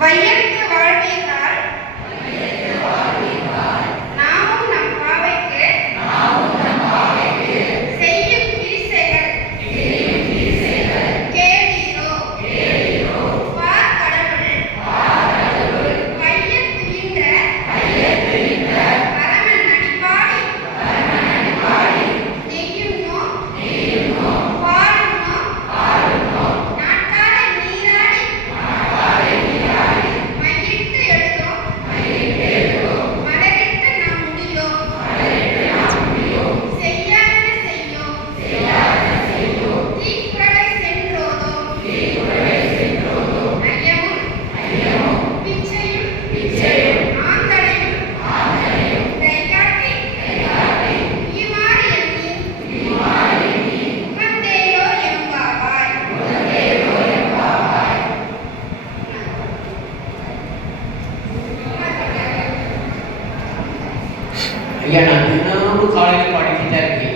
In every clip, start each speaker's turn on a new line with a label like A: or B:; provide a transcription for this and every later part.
A: வையடித்து வாழ்வியை காலையில் பாடிட்டு தான் இருக்கு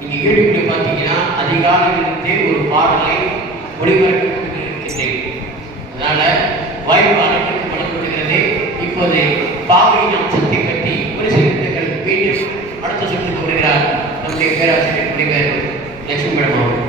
A: நீங்கள் யூடியூப்ல பார்த்தீங்கன்னா அதிகாலையிலிருந்து ஒரு பாடலை ஒளிபரப்பு இருக்கின்றேன் அதனால வாய்ப்பாளர்களுக்கு வழங்கப்படுகிறது இப்போது பாவை அம்சத்தை பற்றி ஒரு சில திட்டங்கள் மீண்டும் அடுத்த சுற்றுக்கு வருகிறார் நம்முடைய பேராசிரியர் முனைவர் லட்சுமி மேடம்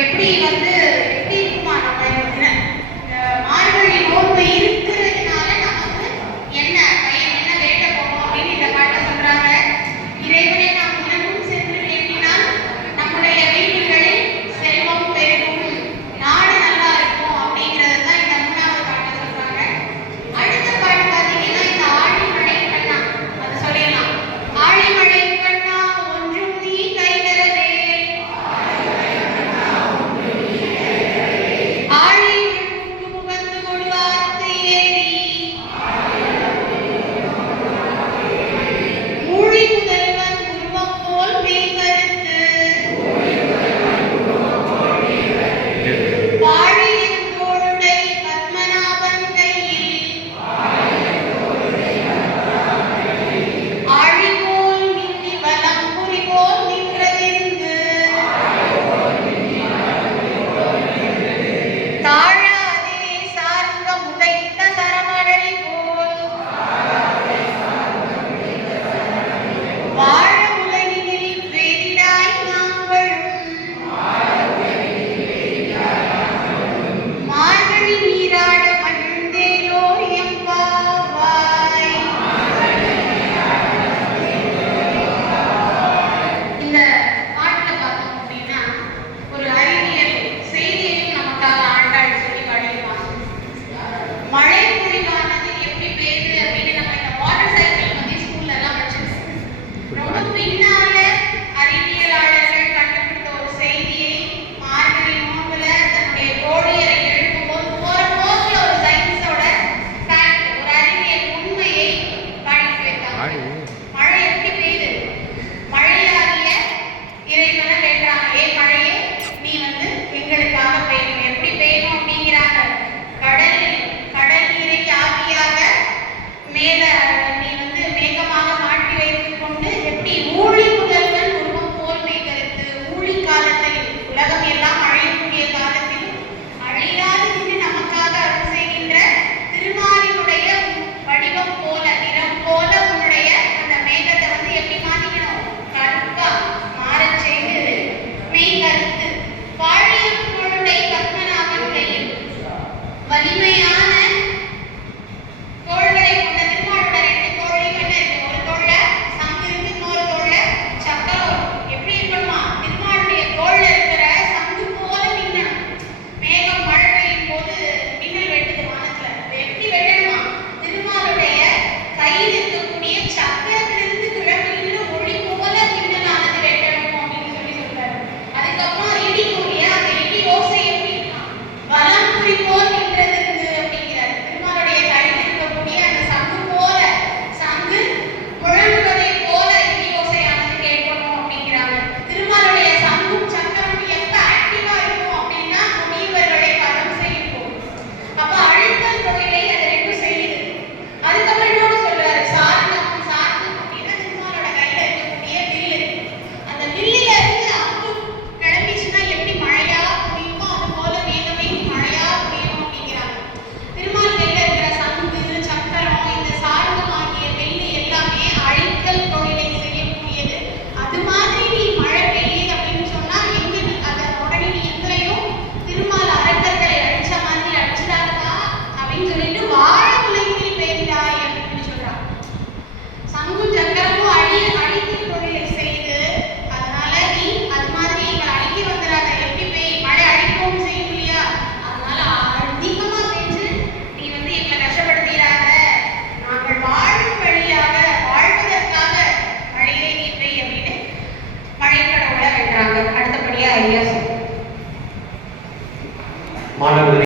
B: எப்படி வந்து Thank you.